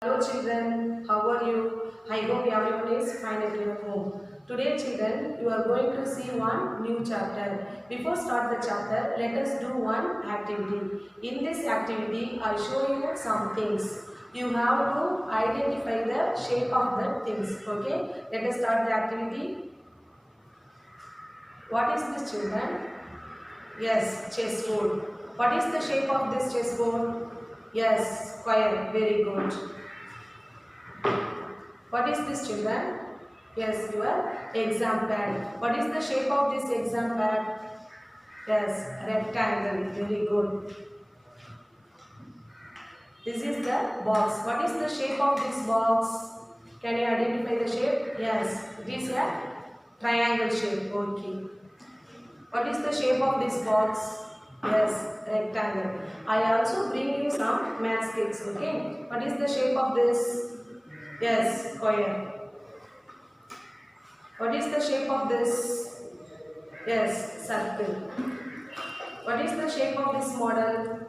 Hello children, how are you? I hope everyone is fine at your home. Today children, you are going to see one new chapter. Before start the chapter, let us do one activity. In this activity, I show you some things. You have to identify the shape of the things. Okay? Let us start the activity. What is this children? Yes, chessboard. What is the shape of this chessboard? Yes, square. Very good. What is this children? Yes, your exam pad. What is the shape of this exam pad? Yes, rectangle. Very good. This is the box. What is the shape of this box? Can you identify the shape? Yes, it is a triangle shape. Okay. What is the shape of this box? Yes, rectangle. I also bring you some math skills. Okay. What is the shape of this? Yes, square. What is the shape of this? Yes, circle. What is the shape of this model?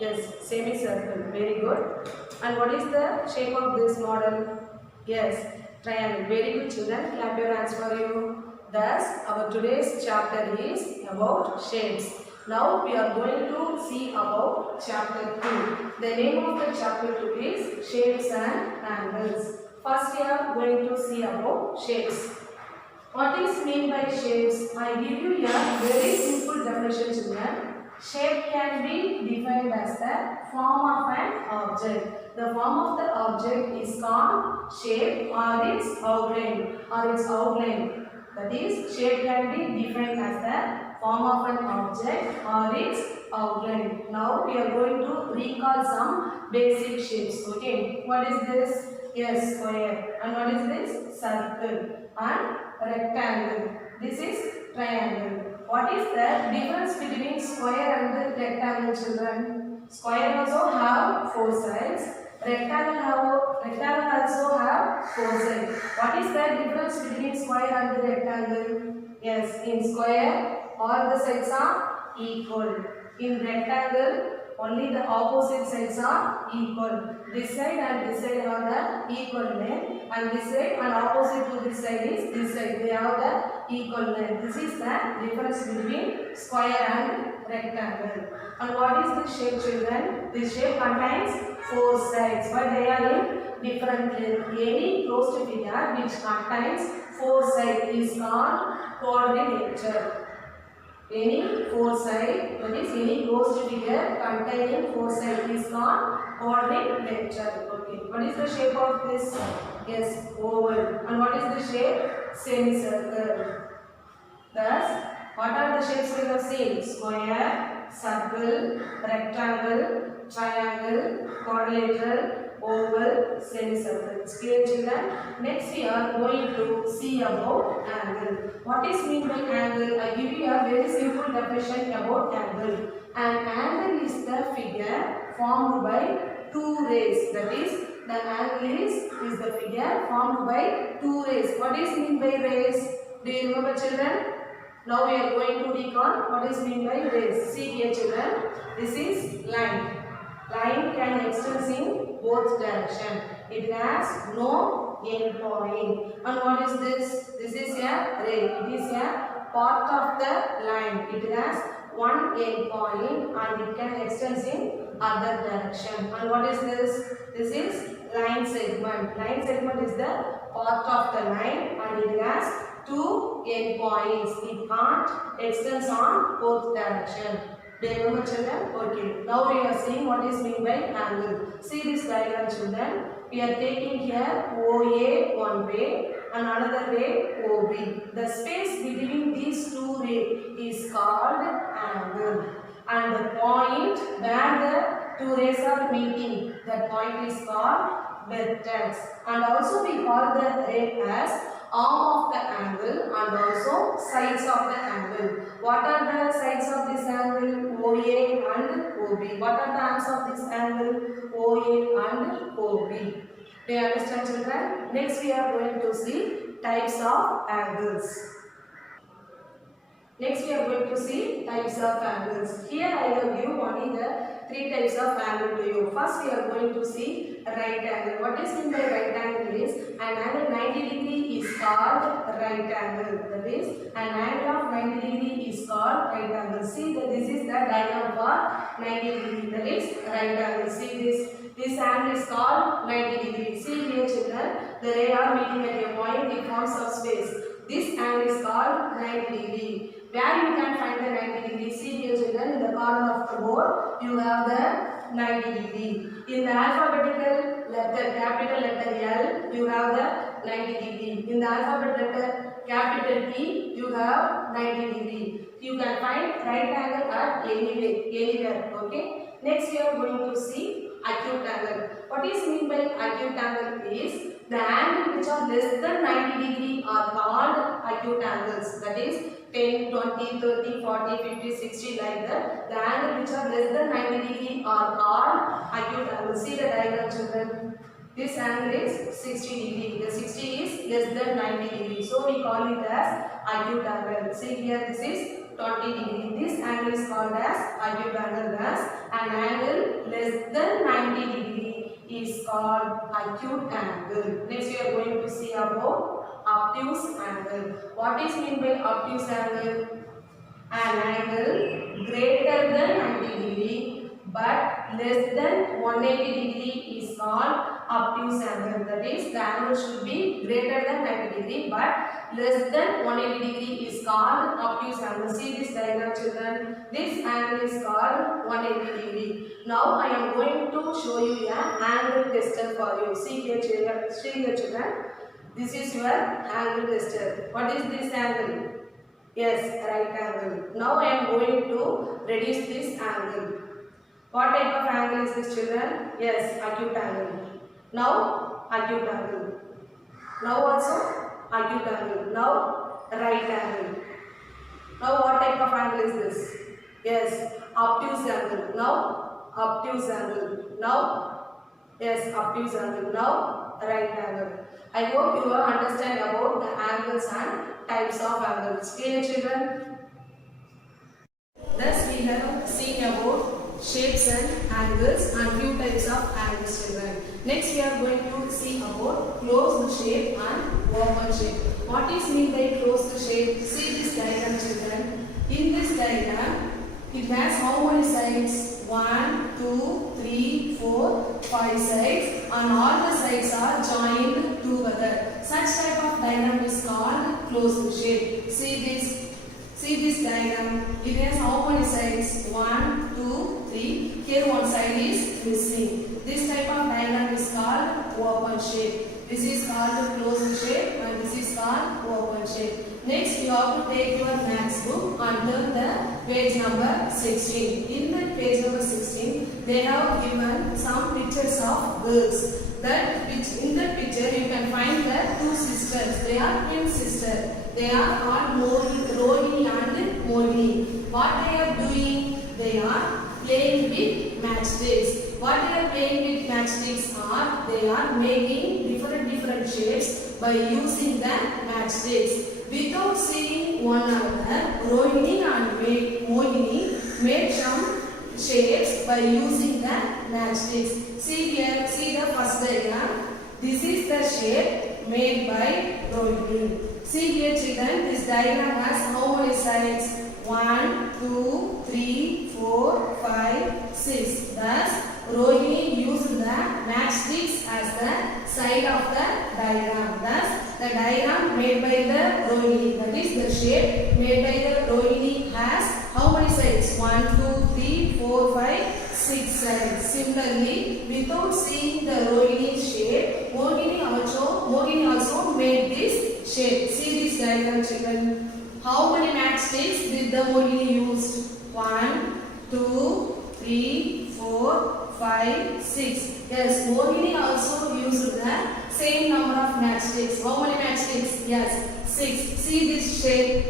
Yes, semicircle. Very good. And what is the shape of this model? Yes, triangle. Very good children. Clap your hands for you. Thus, our today's chapter is about shapes. Now we are going to see about chapter 2. The name of the chapter 2 is shapes and angles. First we are going to see about shapes. What is meant by shapes? I give you a very simple definition children. Shape can be defined as the form of an object. The form of the object is called shape or its outline. That is, shape can be defined as the form of an object or its outline. Now we are going to recall some basic shapes. Okay, what is this? Yes, square. And what is this? Circle. And rectangle. This is triangle. What is the difference between square and rectangle children? Square also have four sides. Rectangle also have four sides. What is the difference between square and rectangle? Yes, in square all the sides are equal. In rectangle only the opposite sides are equal. This side and this side are the equal length, and this side and opposite to this side is this side. They have the equal length. This is the difference between square and rectangle. And what is this shape children? This shape contains four sides, but they are in different length. Any closed figure which contains four sides is called quadrilateral. Any four side, that is any closed figure containing four sides is called quadrilateral. Okay. What is the shape of this? Yes, oval. And what is the shape? Semicircle. Thus, what are the shapes we have seen? Square, circle, rectangle, triangle, quadrilateral, oval, semicircle. It's clear children? Next we are going to see about angle. What is meant by angle? I give you a very simple definition about angle. An angle is the figure formed by two rays. That is, the angle is the figure formed by two rays. What is meant by rays? Do you remember children? Now we are going to recall what is meant by rays. See here children, this is line. Line can extend in both direction. It has no end point. And what is this? This is a ray. It is a part of the line. It has one end point and it can extend in other direction. And what is this? This is line segment. Line segment is the part of the line and it has two end points. It can't extend on both direction. Do you remember children? Okay. Now we are seeing what is meant by angle. See this diagram children. We are taking here OA one way and another way OB. The space between these two rays is called angle. And the point where the two rays are meeting, that point is called vertex. And also we call the ray as arm of the angle and also sides of the angle. What are the sides of this angle? OA and OB. What are the arms of this angle? OA and OB. Do you understand children? Next we are going to see types of angles. Next we are going to see types of angles. Here I have given only the three types of angle to you. First we are going to see right angle. What is meant by right angle is an angle 90 degree is called right angle. That is an angle of 90 degree is called right angle. See that this is the diagram for 90 degree. That is right angle. See this angle is called 90 degree. See here children, the ray are meeting at a point in forms of space. This angle is called 90 degree. Where you can find the 90 degree? See here children, in the corner of the board you have the 90 degree. In the alphabetical letter, capital letter L, you have the 90 degree. In the alphabet letter capital T, you have 90 degree. You can find right angle at anywhere. Okay. Next we are going to see acute angle. What is meant by acute angle is the angle which are less than 90 degree are called acute angles. That is 10, 20, 30, 40, 50, 60 like that. The angle which are less than 90 degree are called acute angles. See the diagram children. This angle is 60 degree. The 60 is less than 90 degree. So we call it as acute angle. See here, this is 20 degree. This angle is called as acute angle. Thus, an angle less than 90 degree is called acute angle. Next we are going to see about obtuse angle. What is meant by obtuse angle? An angle greater than 90 degree but less than 180 degree is called obtuse angle. That is, the angle should be greater than 90 degree but less than 180 degree is called obtuse angle. See this diagram children. This angle is called 180 degree. Now I am going to show you an angle tester for you. See here children. This is your angle tester. What is this angle? Yes, right angle. Now I am going to reduce this angle. What type of angle is this children? Yes, acute angle. Now acute angle. Now also acute angle. Now right angle. Now what type of angle is this? Yes, obtuse angle. Now obtuse angle. Now yes, obtuse angle. Now right angle. I hope you will understand about the angles and types of angles. Clear children? Thus we have seen about shapes and angles and few types of angles children. Next we are going to see about closed shape and open shape. What is meant by closed shape? See this diagram children. In this diagram it has how many sides? 1, 2, 3, 4, 5 sides and all the sides are joined together. Such type of diagram is called closed shape. See this diagram. It has how many sides? 1, 2, 3. Here one side is missing. This type of diagram is called open shape. This is called closed shape and this is called open shape. Next you have to take your maths book and turn the page number 16. In the page number 16 they have given some pictures of girls. In that picture you can find the two sisters. They are twin sisters. They are called Rohini and Mohini. What they are doing? They are playing with matchsticks. What they are playing with matchsticks are, they are making different shapes by using the matchsticks. Without seeing one another, Rohini and Mohini made some shapes by using the matchsticks. See here, see the first diagram. This is the shape made by Rohini. See here children, this diagram has how many sides? 1, 2, 3, 4, 5, 6. Thus, Rohini used the matchsticks as the side of the diagram. Thus, the diagram made by the Rohini, that is the shape made by the Rohini has how many sides? 1, 2, 3, 4, 5, 6 sides. Similarly, without seeing the Rohini shape, Mohini also made this shape. See this diagram children. How many matchsticks did the Mohini use? 1, 2, 3, 4, 5, 6. Yes, Mohini also used the same number of matchsticks. How many matchsticks? Yes, 6. See this shape.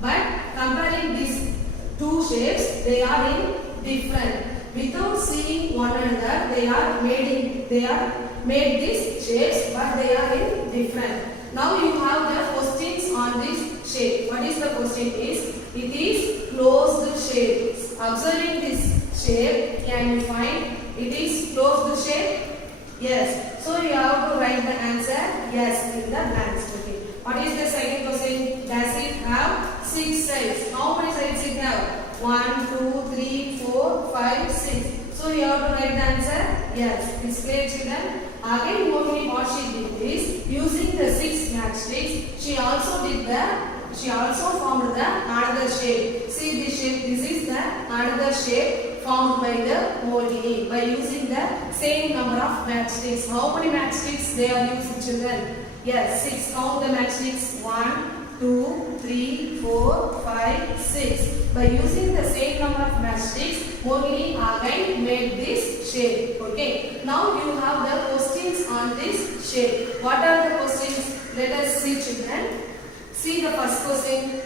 But comparing these two shapes, they are in different. Without seeing one another, they are made these shapes, but they are in different. Now you have the questions on this shape. What is the question is? It is closed shape. Observing this shape. Can you find? It is closed shape. Yes. So you have to write the answer yes in the blanks. Okay. What is the second question? Does it have 6 sides? How many sides it have? 1, 2, 3, 4, 5, 6. So you have to write the answer yes. It's clear, children. Again, only what she did is using the 6 matchsticks. She also formed the another shape. See this shape. This is the another shape formed by the Mohini by using the same number of matchsticks. How many matchsticks they are using, children? Yes, 6. Count the matchsticks. 1, 2, 3, 4, 5, 6. By using the same number of matchsticks, Mohini again made this shape. Okay. Now you have the questions on this shape. What are the questions? Let us see, children. See the first question.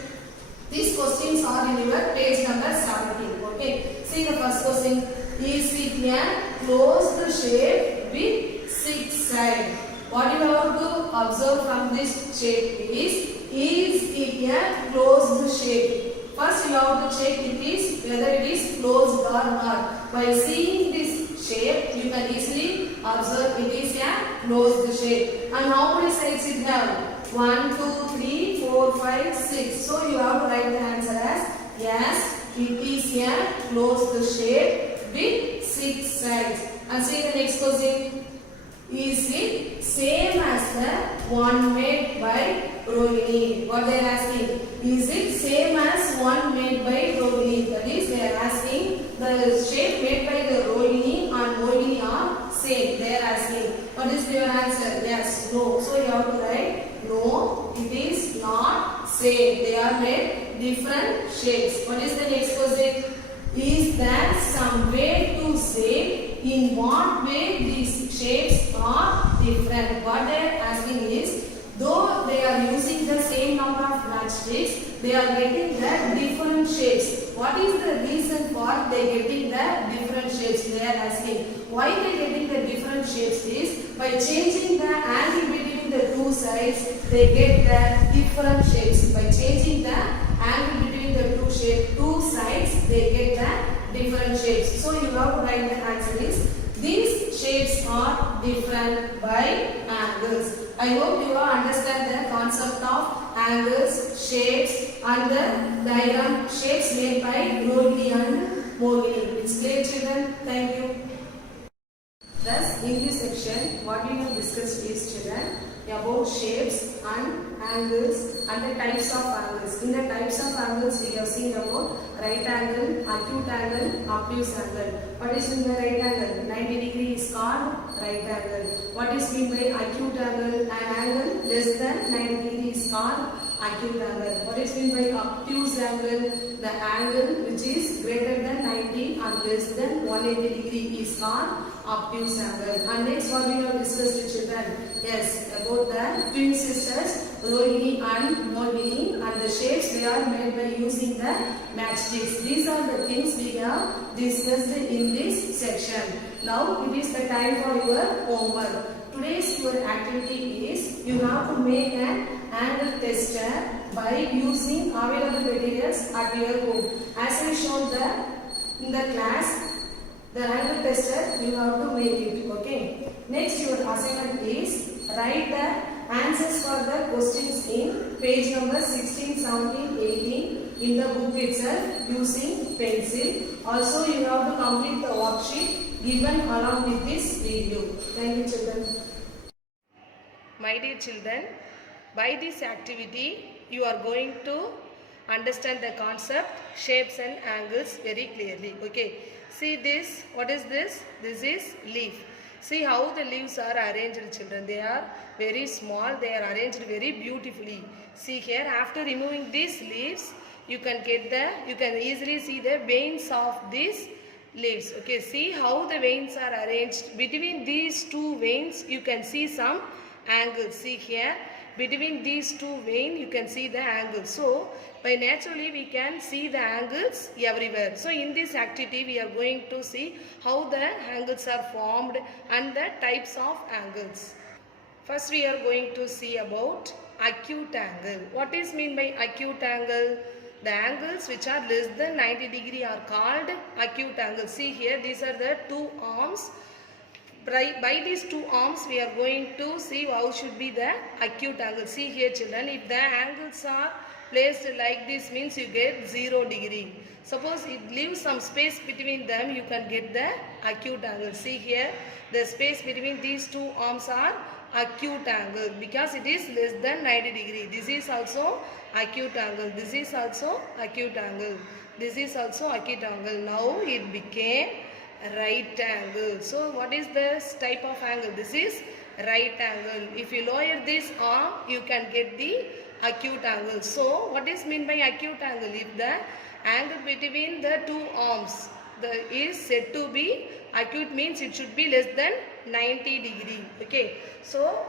These questions are in your page number 17. Okay. See the first question. Is it a closed shape with 6 sides? What you have to observe from this shape is it a closed shape? First you have to check whether it is closed or not. By seeing this shape, you can easily observe it is a closed shape. And how many sides it have? 1, 2, 3, 4, 5, 6. So you have to write the answer as yes, it is a closed shape with 6 sides. And see the next question. Is it same as the one made by Rohini? What they are asking? Is it same as one made by Rohini? That is, they are asking the shape made by the Rohini and Mohini are same. They are asking. What is your answer? Yes, no. So you have to write no. It is not same. They are made different shapes. What is the next question? Is there some way to say in what way these shapes are different? What they are asking is, though they are using the same number of matchsticks, they are getting the different shapes. What is the reason for they getting the different shapes? They are asking. Why they getting the different shapes is by changing the angle between the two sides, they get the different shapes. By changing the angle between the two sides, they get the different shapes. So you have to write the answer is these shapes are different by angles. I hope you all understand the concept of angles, shapes and the diagram shapes made by Rohini and Mohini. It's clear, children? Thank you. Thus, in this section, what we have discussed is, children, about shapes and angles and the types of angles. In the types of angles, we have seen about right angle, acute angle, obtuse angle. What is in the right angle? 90 degree is called right angle. What is meant by acute angle? An angle less than 90 degree is called acute angle. What is meant by obtuse angle? The angle which is greater than 90 and less than 180 degree is called obtuse angle. And next what we have discussed, children, yes, about the twin sisters Rohini and Mohini and the shapes they are made by using the matchsticks. These are the things we have discussed in this section. Now it is the time for your homework. Today's your activity is you have to make an angle tester by using available materials at your home. As I showed in the class, the angle tester you have to make it. Okay. Next your assignment is write the answers for the questions in page number 16, 17, 18 in the book itself using pencil. Also you have to complete the worksheet given along with this video. Thank you, children. My dear children, by this activity you are going to understand the concept shapes and angles very clearly. Okay, see this, what is this? This is leaf. See how the leaves are arranged, children. They are very small, they are arranged very beautifully. See here, after removing these leaves, you can easily see the veins of these leaves. Okay, see how the veins are arranged. Between these two veins you can see some angles. See here, between these two veins you can see the angles. So by naturally we can see the angles everywhere. So in this activity we are going to see how the angles are formed and the types of angles. First we are going to see about acute angle. What is mean by acute angle? The angles which are less than 90 degree are called acute angles. See here, these are the two arms. By these two arms we are going to see how should be the acute angle. See here children, if the angles are placed like this means you get 0 degree. Suppose it leaves some space between them, you can get the acute angle. See here, the space between these two arms are acute angle because it is less than 90 degree. This is also acute angle. This is also acute angle. This is also acute angle. Now it became right angle. So what is this type of angle? This is right angle. If you lower this arm, you can get the acute angle. So what is meant by acute angle? If the angle between the two arms is said to be acute, means it should be less than 90 degree. Okay. So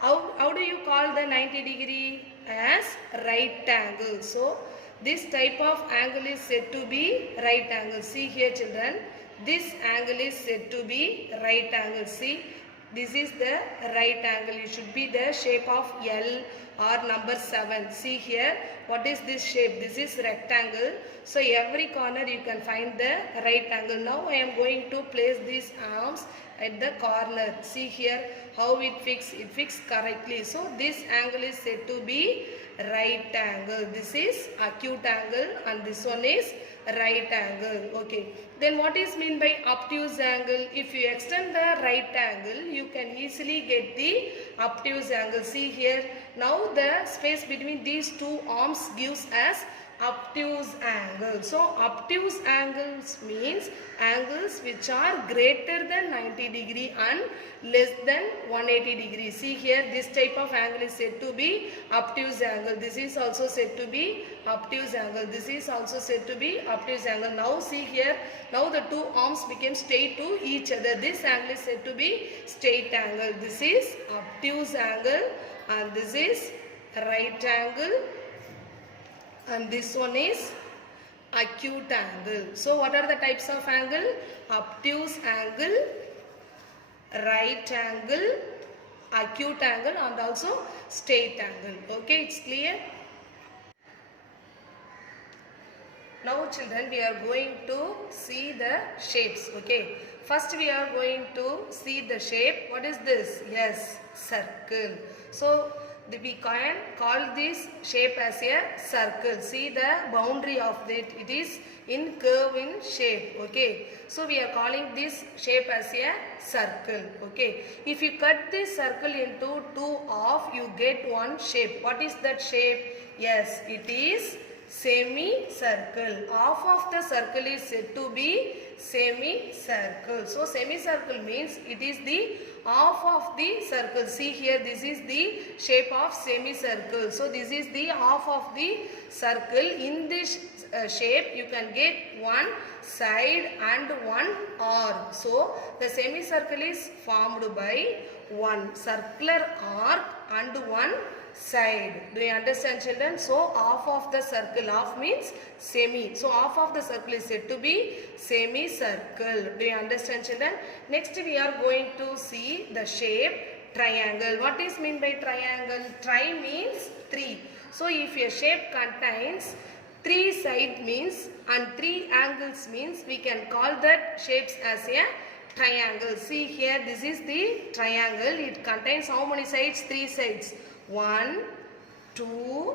how do you call the 90 degree? As right angle. So this type of angle is said to be right angle. See here children, this angle is said to be right angle. See, this is the right angle. It should be the shape of L or number 7. See here, what is this shape? This is rectangle. So every corner you can find the right angle. Now I am going to place these arms at the corner. See here how it fixed correctly. So this angle is said to be right angle. This is acute angle and this one is right angle. Okay. Then what is mean by obtuse angle? If you extend the right angle, you can easily get the obtuse angle. See here, now the space between these two arms gives us obtuse angle. So obtuse angles means angles which are greater than 90 degree and less than 180 degree. See here, this type of angle is said to be obtuse angle. This is also said to be obtuse angle. This is also said to be obtuse angle. Now see here, now the two arms became straight to each other. This angle is said to be straight angle. This is obtuse angle and this is right angle. And this one is acute angle. So what are the types of angle? Obtuse angle, right angle, acute angle and also straight angle. Okay, it's clear? Now children, we are going to see the shapes. Okay, first we are going to see the shape. What is this? Yes, circle. So we can call this shape as a circle. See the boundary of it, it is in curve in shape. Okay, so we are calling this shape as a circle. Okay, if you cut this circle into two half, you get one shape. What is that shape? Yes, it is semicircle. Half of the circle is said to be semicircle. So semicircle means it is the half of the circle. See here, this is the shape of semicircle. So this is the half of the circle. In this shape you can get one side and one arc. So the semicircle is formed by one circular arc and one side. Do you understand children? So half of the circle, half means semi. So half of the circle is said to be semicircle. Do you understand children? Next we are going to see the shape triangle. What is mean by triangle? Tri means three. So if a shape contains three sides means and three angles means we can call that shapes as a triangle. See here, this is the triangle. It contains how many sides? Three sides. 1, 2,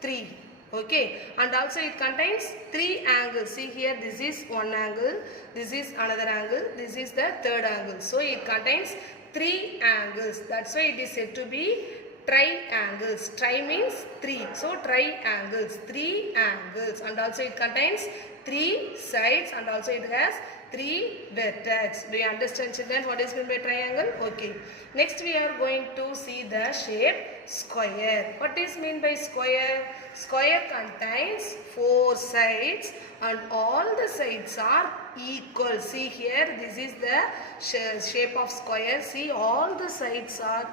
3. Okay, and also it contains three angles. See here, this is one angle, this is another angle, this is the third angle. So it contains three angles. That's why it is said to be triangles. Tri means three. So triangles, three angles, and also it contains three sides and also it has three vertex. Do you understand children what is meant by triangle? Okay. Next we are going to see the shape square. What is meant by square? Square contains four sides and all the sides are equal. See here, this is the shape of square. See, all the sides are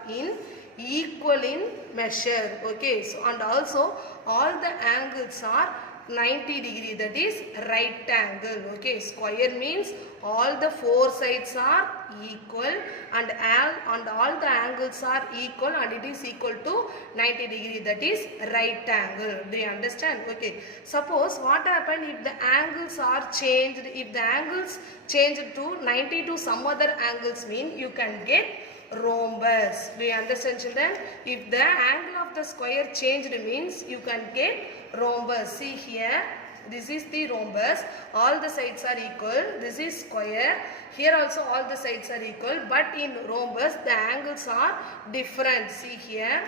equal in measure. Okay, so and also all the angles are 90 degree, that is right angle. Okay, square means all the four sides are equal and all the angles are equal and it is equal to 90 degree, that is right angle. Do you understand? Okay. Suppose what happen if the angles are changed, if the angles changed to 90 to some other angles, mean you can get rhombus. Do you understand, children? If the angle of the square changed means you can get rhombus. See here, this is the rhombus, all the sides are equal, this is square, here also all the sides are equal, but in rhombus the angles are different. See here,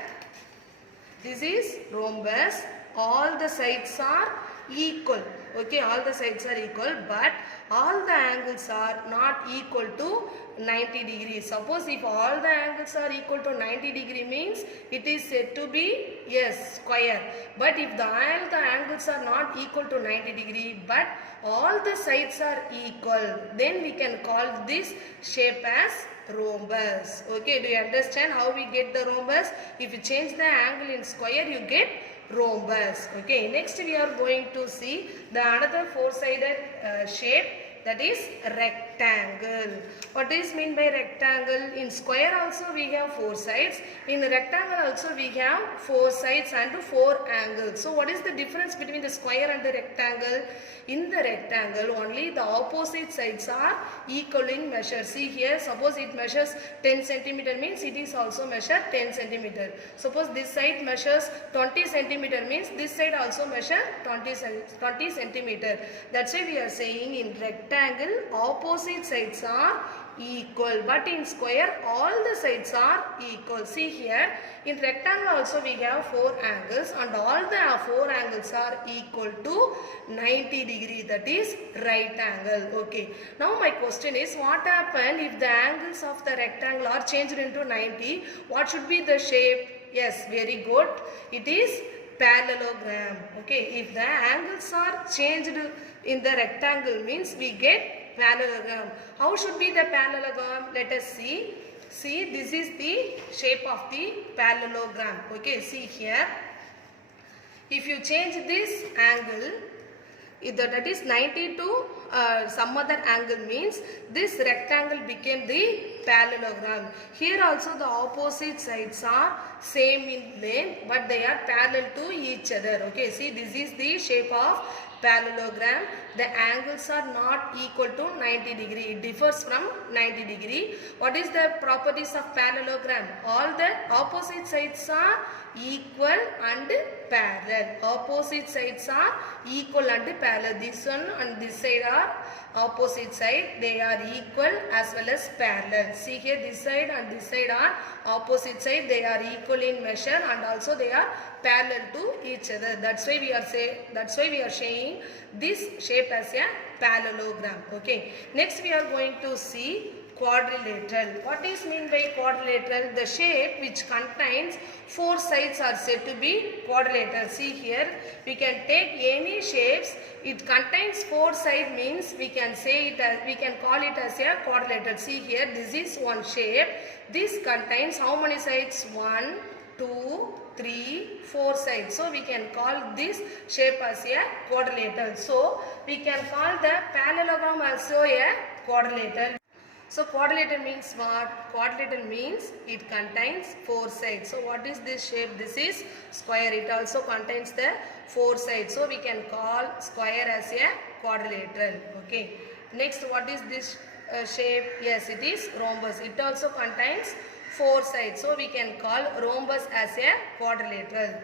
this is rhombus, all the sides are equal. Okay, all the sides are equal, but all the angles are not equal to 90 degrees. Suppose if all the angles are equal to 90 degree means it is said to be, yes, square. But if all the angles are not equal to 90 degree but all the sides are equal, then we can call this shape as rhombus. Okay, do you understand how we get the rhombus? If you change the angle in square, you get rhombus. Okay, next we are going to see the another four-sided shape, that is rectangle. What is mean by rectangle? In square also we have four sides, in rectangle also we have four sides and four angles. So what is the difference between the square and the rectangle? In the rectangle only the opposite sides are equal in measure. See here, suppose it measures 10 centimeter means it is also measure 10 centimeter. Suppose this side measures 20 centimeter means this side also measure 20 centimeter. That's why we are saying in rectangle opposite sides are equal, but in square all the sides are equal. See here, in rectangle also we have four angles and all the four angles are equal to 90 degree, that is right angle. Okay, now my question is, what happen if the angles of the rectangle are changed into 90? What should be the shape? Yes, very good, it is parallelogram. Okay, if the angles are changed in the rectangle means we get parallelogram. How should be the parallelogram? Let us see. See, this is the shape of the parallelogram. Okay, see here. If you change this angle, that is 90 to some other angle means this rectangle became the parallelogram. Here also the opposite sides are same in length but they are parallel to each other. Okay, see, this is the shape of parallelogram. The angles are not equal to 90 degree. It differs from 90 degree. What is the properties of parallelogram? All the opposite sides are equal and parallel. Opposite sides are equal and parallel. This one and this side are opposite side. They are equal as well as parallel. See here, this side and this side are opposite side. They are equal in measure and also they are parallel to each other. That's why we are saying this shape as a parallelogram. Okay. Next we are going to see quadrilateral. What is mean by quadrilateral? The shape which contains four sides are said to be quadrilateral. See here, we can take any shapes. It contains four sides means we can say it as, we can call it as a quadrilateral. See here, this is one shape. This contains how many sides? 1, 2, 3, 4 sides. So we can call this shape as a quadrilateral. So we can call the parallelogram also a quadrilateral. So quadrilateral means what? Quadrilateral means it contains four sides. So what is this shape? This is square. It also contains the four sides. So we can call square as a quadrilateral. Okay. Next, what is this shape? Yes, it is rhombus. It also contains four sides. So we can call rhombus as a quadrilateral.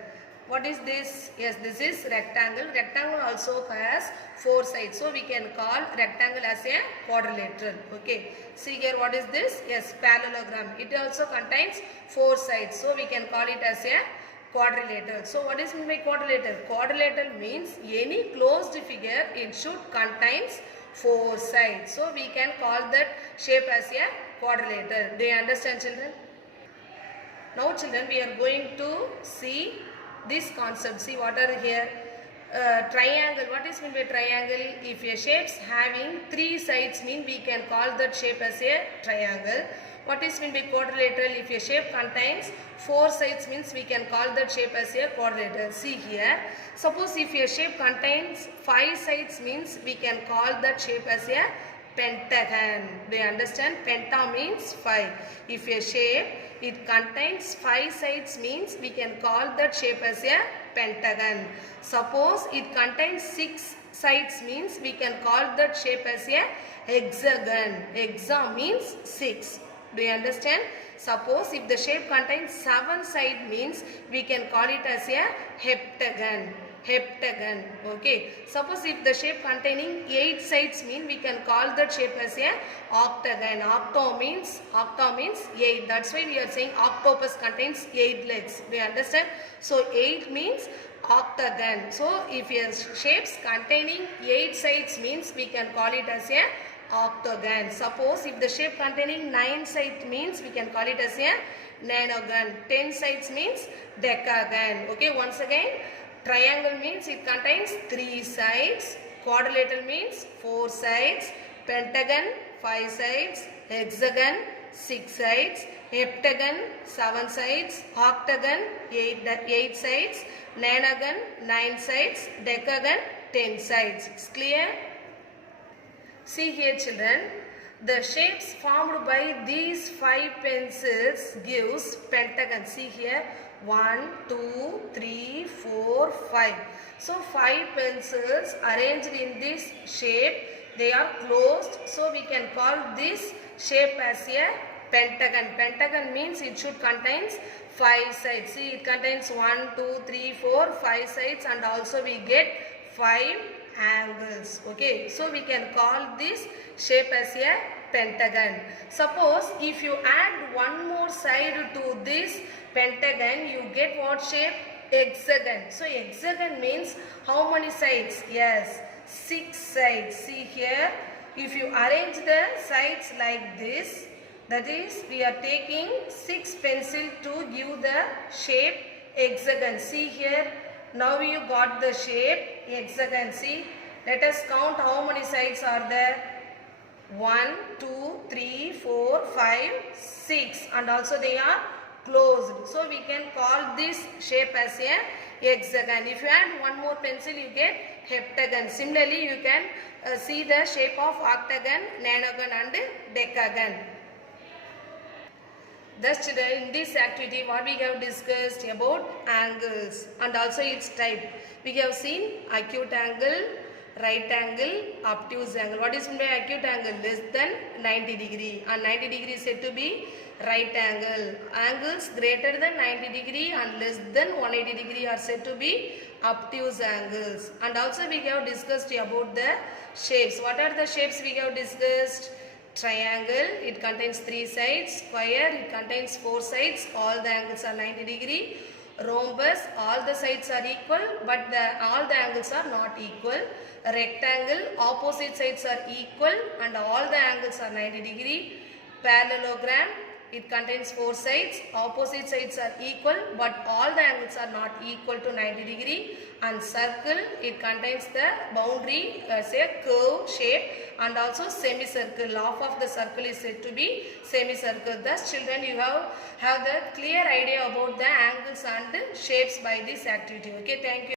What is this? Yes, this is rectangle. Rectangle also has four sides. So we can call rectangle as a quadrilateral. Okay. See here, what is this? Yes, parallelogram. It also contains four sides. So we can call it as a quadrilateral. So what is meant by quadrilateral? Quadrilateral means any closed figure, it should contains four sides. So we can call that shape as a quadrilateral. Do you understand, children? Now children, we are going to see this concept. See what are here? Triangle. What is meant by triangle? If a shape having three sides mean we can call that shape as a triangle. What is meant by quadrilateral? If a shape contains four sides means we can call that shape as a quadrilateral. See here. Suppose if a shape contains five sides means we can call that shape as a pentagon. Do you understand? Penta means 5. If a shape it contains 5 sides means we can call that shape as a pentagon. Suppose it contains 6 sides means we can call that shape as a hexagon. Hexa means 6. Do you understand? Suppose if the shape contains 7 sides means we can call it as a heptagon. Heptagon. Okay. Suppose if the shape containing 8 sides mean we can call that shape as a octagon. Octa means 8. That's why we are saying octopus contains 8 legs. Do you understand? So 8 means octagon. So if a shapes containing 8 sides means we can call it as a octagon. Suppose if the shape containing 9 sides means we can call it as a nonagon. 10 sides means decagon. Okay, once again, triangle means it contains 3 sides, quadrilateral means 4 sides, pentagon 5 sides, hexagon 6 sides, heptagon 7 sides, octagon 8 sides, nonagon 9 sides, decagon 10 sides. It's clear? See here children, the shapes formed by these 5 pencils gives pentagon. See here, 1, 2, 3, 4, 5. So 5 pencils arranged in this shape, they are closed. So we can call this shape as a pentagon. Pentagon means it should contains 5 sides. See, it contains 1, 2, 3, 4, 5 sides, and also we get 5 angles. Okay, so we can call this shape as a pentagon. Suppose if you add one more side to this pentagon, you get what shape? Hexagon. So hexagon means how many sides? Yes, 6 sides. See here, if you arrange the sides like this, that is we are taking 6 pencil to give the shape hexagon. See here, now you got the shape hexagon. See, let us count how many sides are there. 1, 2, 3, 4, 5, 6, and also they are closed. So we can call this shape as a hexagon. If you add one more pencil, you get heptagon. Similarly, you can see the shape of octagon, nonagon and decagon. Thus children, in this activity what we have discussed about angles and also its type. We have seen acute angle, right angle, obtuse angle. What is meant by acute angle? Less than 90 degree, and 90 degree is said to be right angle. Angles greater than 90 degree and less than 180 degree are said to be obtuse angles. And also we have discussed about the shapes. What are the shapes we have discussed? Triangle, it contains 3 sides. Square, it contains 4 sides. All the angles are 90 degree. Rhombus, all the sides are equal but all the angles are not equal. Rectangle, opposite sides are equal and all the angles are 90 degree. Parallelogram, it contains 4 sides, opposite sides are equal but all the angles are not equal to 90 degree. And circle, it contains the boundary as a curve shape, and also semicircle. Half of the circle is said to be semicircle. Thus children, you have the clear idea about the angles and shapes by this activity. Okay, thank you.